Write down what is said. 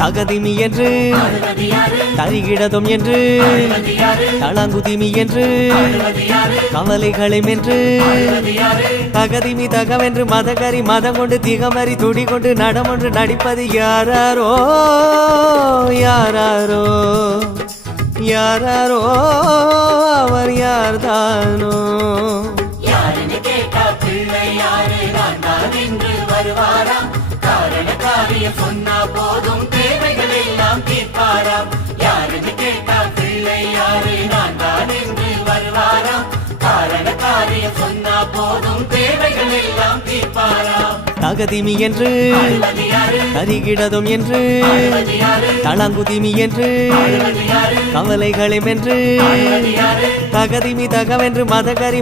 தகதிமி என்று தரிகிடதும் என்று தளங்குதிமி என்று கவலைகளை என்று தகதிமி தகவென்று மதகரி மதம் கொண்டு திகமறி துடி கொண்டு நடமொன்று நடிப்பது யாராரோ யாராரோ யாராரோ அவர் யார்தானோ வருவாராம் காரண காரியம் சொன்னா போதும் தேவைகள் எல்லாம் தீர்ப்பாராம் யாருன்னு கேட்டா பிள்ளை யாரு நான் தான் என்று வருவாராம் காரண காரியம் சொன்னா போதும் தேவைகள் எல்லாம் தீர்ப்பாராம் தகதிமி என்று தரிகிடதும் என்று தளங்குதிமி என்று கவலைகளும் என்று தகதிமி தகவென்று மதகரி